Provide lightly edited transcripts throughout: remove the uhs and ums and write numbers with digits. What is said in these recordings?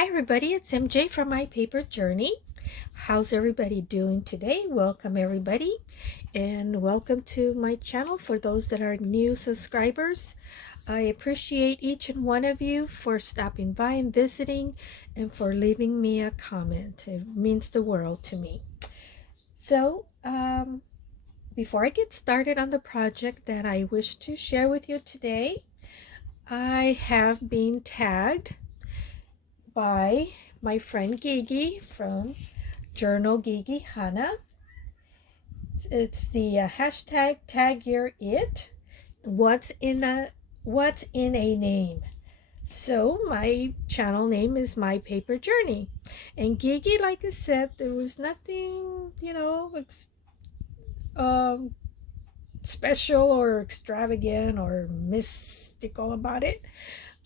Hi everybody, it's MJ from My Paper Journey. How's everybody doing today? Welcome everybody and welcome to my channel for those that are new subscribers. I appreciate each and one of you for stopping by and visiting and for leaving me a comment. It means the world to me. So, before I get started on the project that I wish to share with you today, I have been tagged by my friend Gigi from Journal Gigi Hanna. It's the hashtag tag your it. What's in a name? So my channel name is My Paper Journey, and Gigi, like I said, there was nothing, um, special or extravagant or mystical about it.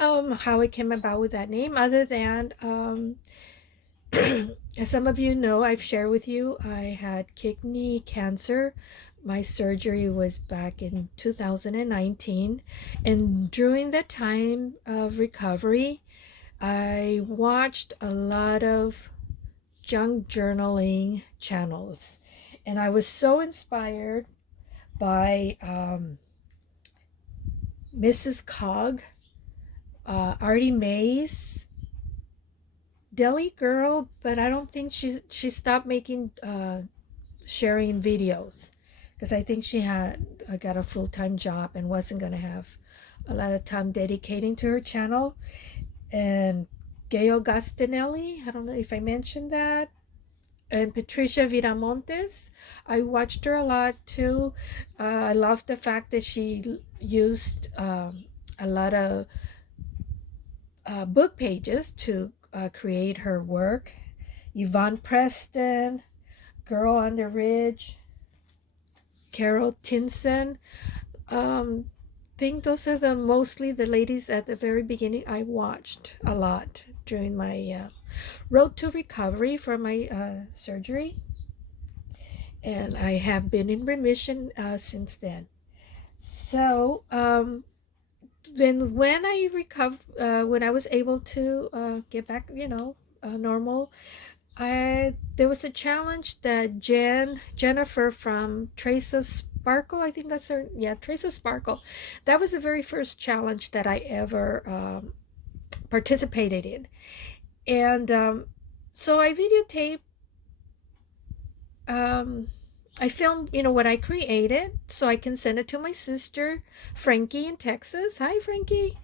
How it came about with that name, other than as some of you know, I've shared with you, I had kidney cancer. My surgery was back in 2019. And during that time of recovery, I watched a lot of junk journaling channels. And I was so inspired by Mrs. Cog, Artie Mays, Deli Girl, but I don't think she stopped making sharing videos because I think she had got a full-time job and wasn't going to have a lot of time dedicating to her channel. And Gail Gastinelli, I don't know if I mentioned that, and Patricia Viramontes, I watched her a lot too. I love the fact that she used a lot of book pages to create her work. Yvonne Preston, Girl on the Ridge, Carol Tinson. Think those are the mostly the ladies at the very beginning I watched a lot during my road to recovery from my surgery, and I have been in remission since then. So then when I recovered, when I was able to get back, normal, there was a challenge that Jennifer from Tracer Sparkle, I think that's her, yeah, Tracer Sparkle. That was the very first challenge that I ever participated in. And so I videotaped, I filmed, what I created so I can send it to my sister, Frankie in Texas. Hi, Frankie.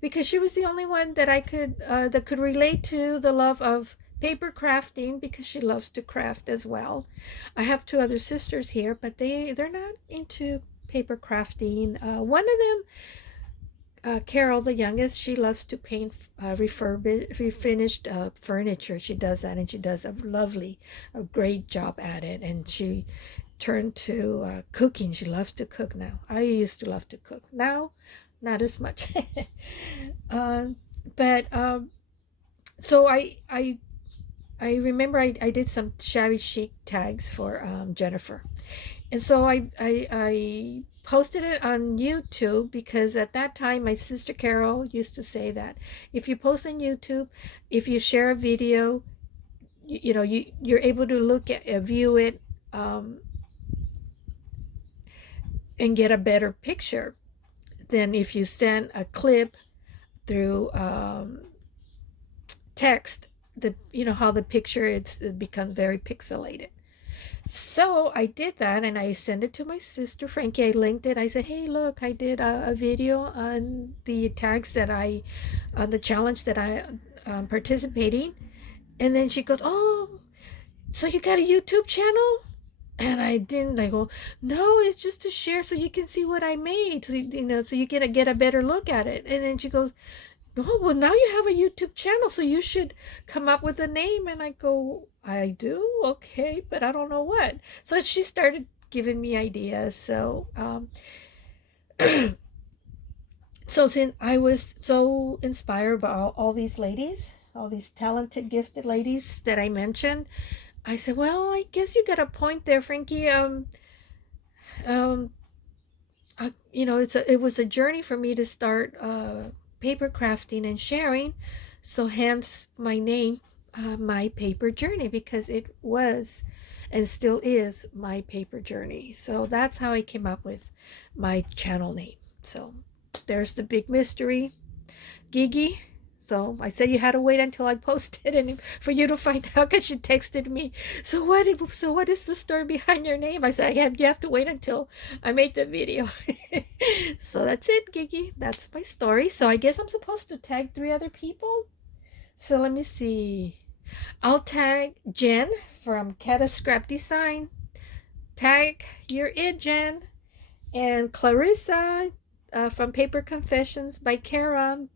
Because she was the only one that I could that could relate to the love of paper crafting, because she loves to craft as well. I have two other sisters here, but they're not into paper crafting. One of them, Carol, the youngest, she loves to paint refinished furniture. She does that, and she does a great job at it. And she turned to cooking. She loves to cook now. I used to love to cook. Now, not as much. um, but so I remember I did some shabby chic tags for Jennifer, and so I posted it on YouTube, because at that time my sister Carol used to say that if you post on YouTube, if you share a video, you're able to look at view it, and get a better picture than if you send a clip through text. How the picture, it becomes very pixelated. So I did that, and I sent it to my sister Frankie. I linked it. I said, hey, look, I did a video on the tags on the challenge that I participating. And then she goes, oh, so you got a YouTube channel? And I didn't. I go, no, it's just to share so you can see what I made, so you can get a better look at it. And then she goes, oh, well, now you have a YouTube channel, so you should come up with a name. And I go, I do? Okay, but I don't know what. So she started giving me ideas. So, so since I was so inspired by all these ladies, all these talented, gifted ladies that I mentioned, I said, well, I guess you got a point there, Frankie. Um, it was a journey for me to start paper crafting and sharing. So hence my name, My Paper Journey, because it was and still is my paper journey. So that's how I came up with my channel name. So there's the big mystery, Gigi. So I said you had to wait until I posted and for you to find out, because she texted me. So what is the story behind your name? I said you have to wait until I make the video. So that's it, Gigi. That's my story. So I guess I'm supposed to tag 3 other people. So let me see. I'll tag Jenn from Kata Scrap Design. Tag You're It, Jenn. And Clarissa from Paper Confessions by Kara.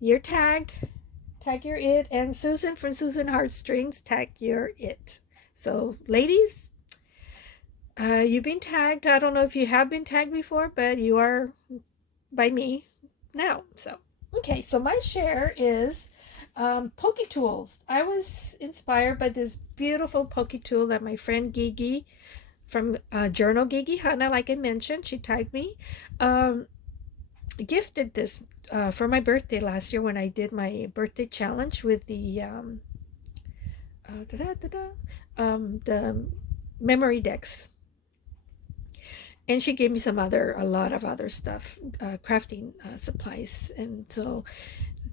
You're tagged. Tag You're It. And Susan from Susan Heartstrings. Tag You're It. So, ladies, you've been tagged. I don't know if you have been tagged before, but you are by me now. So, okay. So my share is Pokie Tools. I was inspired by this beautiful Pokie tool that my friend Gigi from Journal Gigi Hanna, like I mentioned, she tagged me, gifted this for my birthday last year when I did my birthday challenge with the the memory decks. And she gave me a lot of other stuff, crafting supplies. And so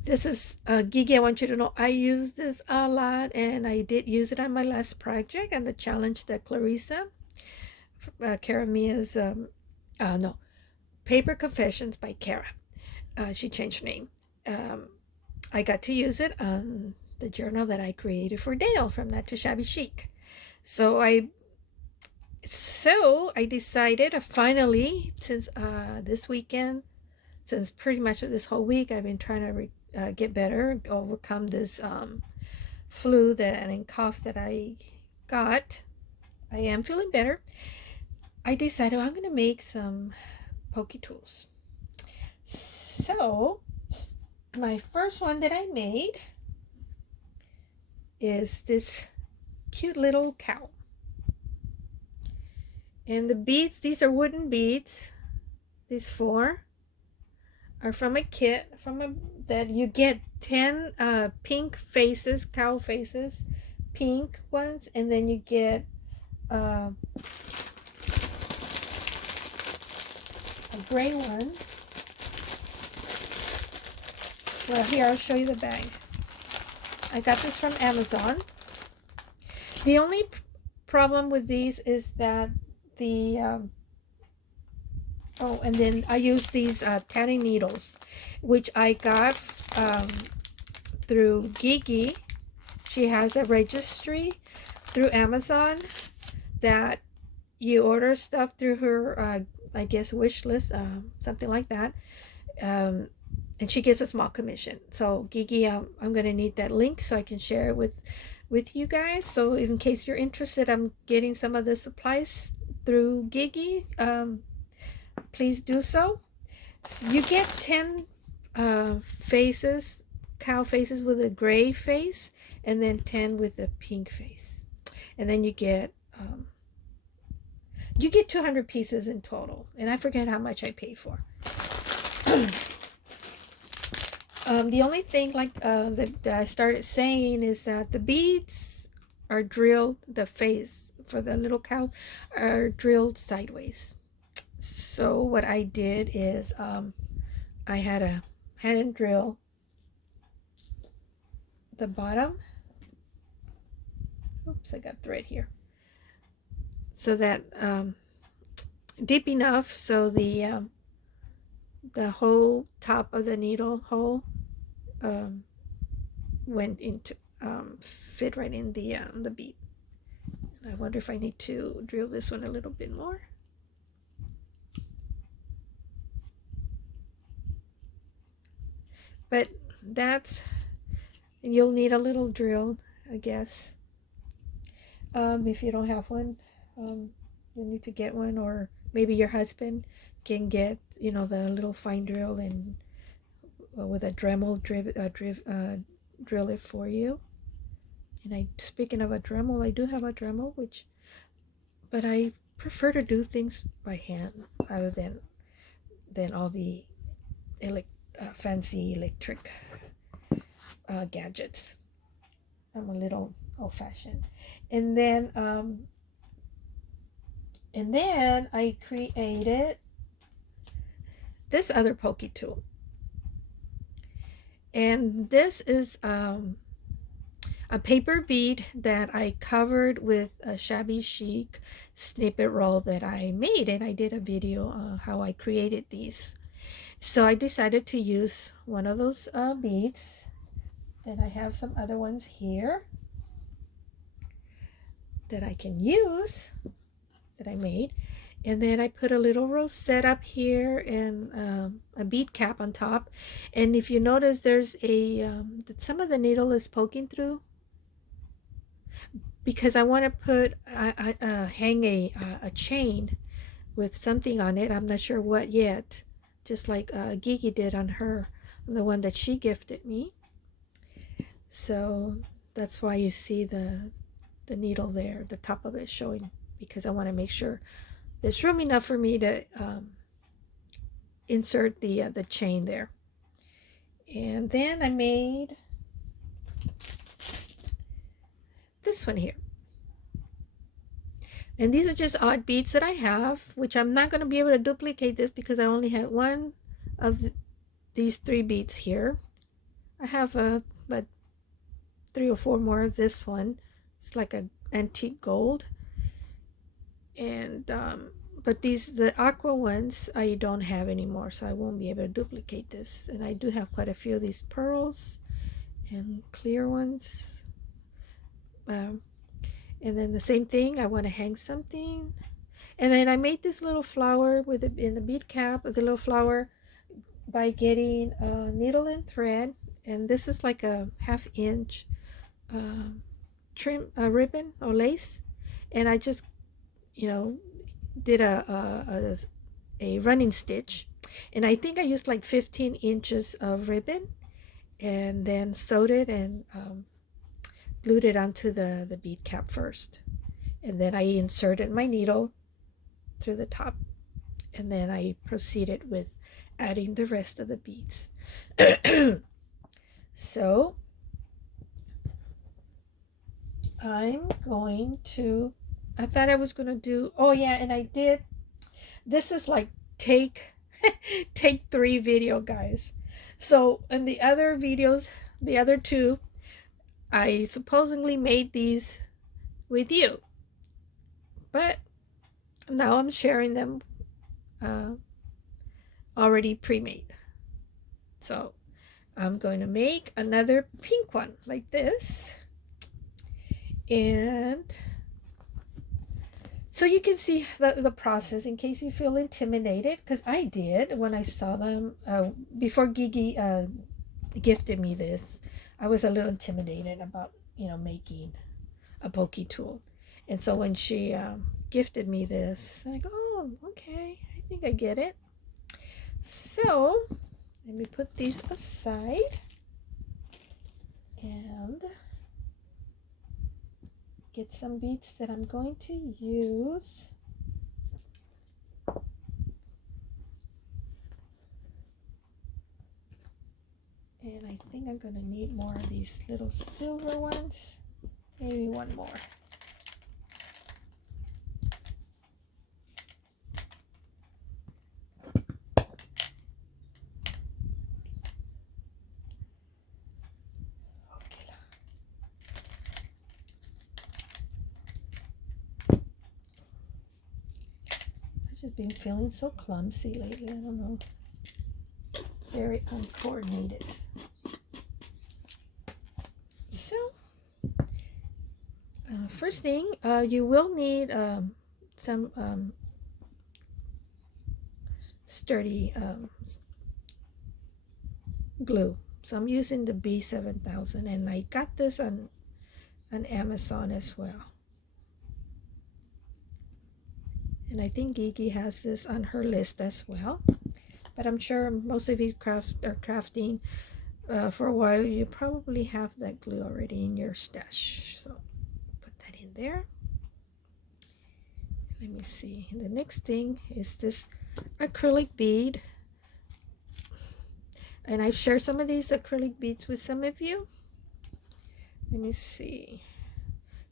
this is Gigi. I want you to know I use this a lot, and I did use it on my last project and the challenge that Clarissa, Cara Mia's, no, Paper Confessions by Cara. She changed her name. I got to use it on the journal that I created for Dale from Not Too Shabby Chic. So I decided finally, since this weekend, since pretty much this whole week, I've been trying to get better, overcome this flu and cough that I got. I am feeling better. I decided I'm going to make some Pokie Tools. So my first one that I made is this cute little cow. And the beads, these are wooden beads. These 4 are from a kit that you get 10 pink faces, cow faces, pink ones, and then you get a gray one. Well, here, I'll show you the bag. I got this from Amazon. The only problem with these is that the oh, and then I use these tanning needles, which I got through Gigi. She has a registry through Amazon that you order stuff through her, I guess, wish list, something like that. And she gets a small commission. So Gigi, I'm going to need that link so I can share it with you guys. So in case you're interested, I'm getting some of the supplies through Gigi. Please do so. You get 10 faces, cow faces with a gray face, and then 10 with a pink face. And then you get 200 pieces in total. And I forget how much I paid for. The only thing that I started saying is that the beads are drilled, the face for the little cow are drilled sideways. So what I did is I had a hand drill the bottom. Oops, I got thread here. So that deep enough so the whole top of the needle hole went into fit right in the bead. I wonder if I need to drill this one a little bit more. But you'll need a little drill, I guess. If you don't have one, you'll need to get one, or maybe your husband can get, the little fine drill and with a Dremel drill it for you. And speaking of a Dremel, I do have a Dremel, but I prefer to do things by hand rather than all the fancy electric gadgets. I'm a little old-fashioned. And then I created this other Pokie tool. And this is a paper bead that I covered with a shabby chic snippet roll that I made, and I did a video on how I created these. So I decided to use one of those beads. Then I have some other ones here that I can use that I made. And then I put a little rosette up here and a bead cap on top. And if you notice, there's a some of the needle is poking through, because I want to put hang a chain with something on it. I'm not sure what yet, just like Gigi did on the one that she gifted me. So that's why you see the needle there, the top of it showing, because I want to make sure there's room enough for me to insert the chain there. And then I made this one here. And these are just odd beads that I have, which I'm not going to be able to duplicate this because I only had one of these 3 beads here. I have about 3 or 4 more of this one. It's like an antique gold. And but the aqua ones I don't have anymore, so I won't be able to duplicate this. And I do have quite a few of these pearls and clear ones. And then the same thing, I want to hang something. And then I made this little flower in the bead cap of the little flower by getting a needle and thread. And this is like a 1/2 inch trim ribbon or lace. And I just, did a running stitch. And I think I used like 15 inches of ribbon, and then sewed it and glued it onto the bead cap first. And then I inserted my needle through the top, and then I proceeded with adding the rest of the beads. So I thought I was going to do, oh yeah, and I did, this is like take 3 video, guys. So in the other videos, the other 2, I supposedly made these with you, but now I'm sharing them already pre-made. So I'm going to make another pink one like this, and so you can see the process in case you feel intimidated, because I did when I saw them before Gigi gifted me this. I was a little intimidated about making a Pokie tool, and so when she gifted me this, I'm like, oh, okay, I think I get it. So let me put these aside and get some beads that I'm going to use. And I think I'm going to need more of these little silver ones. Maybe one more. I've been feeling so clumsy lately. I don't know. Very uncoordinated. So, first thing, you will need some sturdy glue. So I'm using the B7000, and I got this on Amazon as well. And I think Gigi has this on her list as well. But I'm sure most of you are crafting for a while. You probably have that glue already in your stash. So put that in there. Let me see. The next thing is this acrylic bead. And I've shared some of these acrylic beads with some of you. let me see.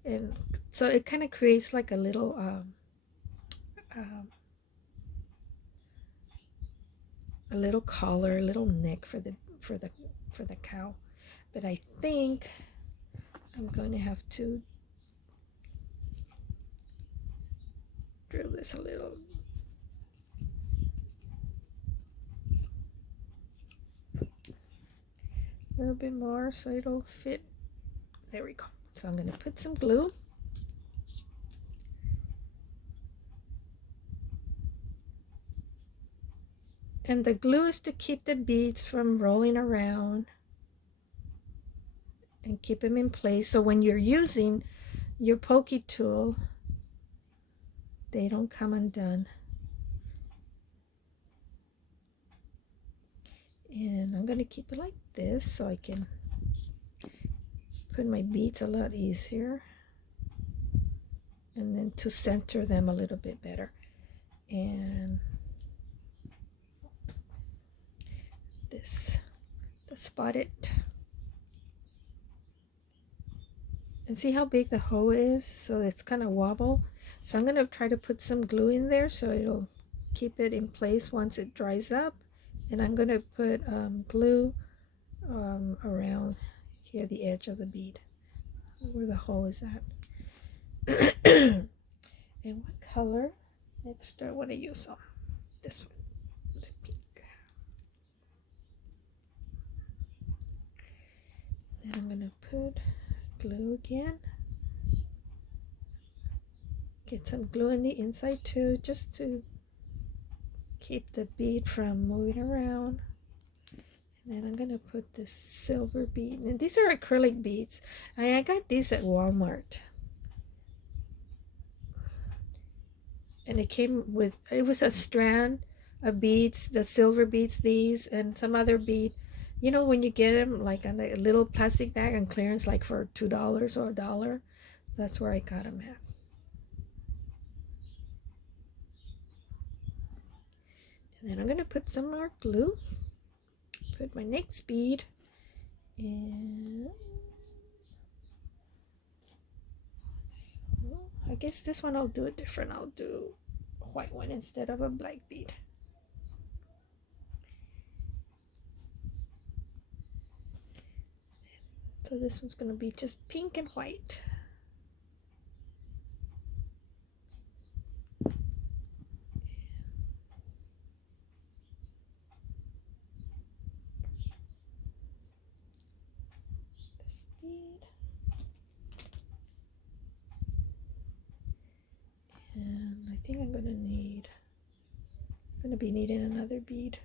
And so it kind of creates like a little um, collar, a little neck for the cow. But I think I'm going to have to drill this a little bit more so it'll fit. There we go. So I'm going to put some glue. And the glue is to keep the beads from rolling around and keep them in place. So when you're using your Pokie tool, they don't come undone. And I'm going to keep it like this so I can put my beads a lot easier. And then to center them a little bit better. And the spotted. And see how big the hole is? So it's kind of wobble. So I'm going to try to put some glue in there so it'll keep it in place once it dries up. And I'm going to put glue around here, the edge of the bead, where the hole is at. And what color? Next, I want to use this one, the pink. Then I'm going to put glue again. Get some glue in the inside too, just to keep the bead from moving around. And then I'm going to put this silver bead. And these are acrylic beads. I got these at Walmart. And it was a strand of beads, the silver beads, these, and some other bead. You know, when you get them like on a little plastic bag on clearance, like for $2 or $1, that's where I got them at. And then I'm going to put some more glue. Put my next bead. And so I guess this one I'll do it different. I'll do a white one instead of a black bead. So this one's going to be just pink and white. This bead. And I think I'm going to be needing another bead.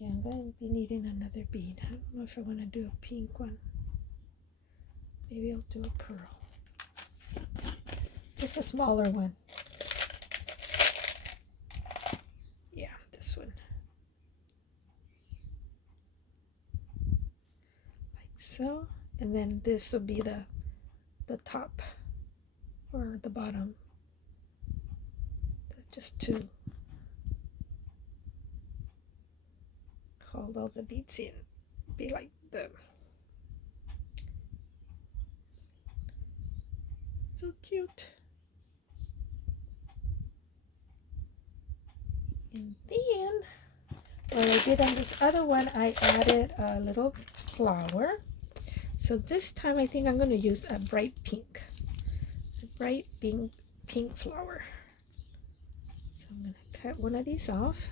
Yeah, I'm going to be needing another bead. I don't know if I want to do a pink one. Maybe I'll do a pearl. Just a smaller one. Yeah, this one. Like so. And then this will be the top or the bottom. That's just two. Hold all the beads in. Be like so cute. And then what I did on this other one, I added a little flower. So this time I think I'm going to use a bright pink. A bright pink flower. So I'm going to cut one of these off.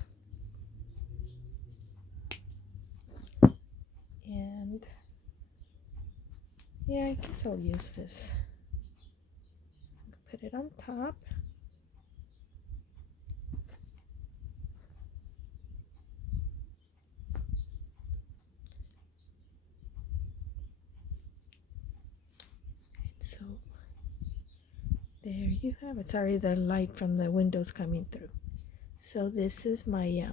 And yeah, I guess I'll use this. Put it on top. And so there you have it. Sorry, the light from the windows coming through. So this is my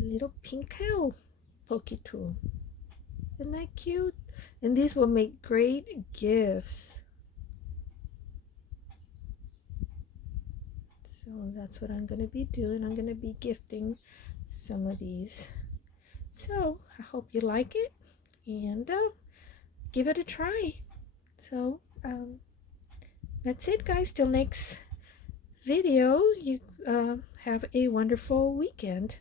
little pink cow Pokie tool. Isn't that cute? And these will make great gifts. So that's what I'm going to be doing. I'm going to be gifting some of these. So I hope you like it, and give it a try. So that's it, guys. Till next video, you have a wonderful weekend.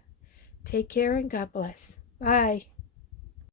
Take care and God bless. Bye.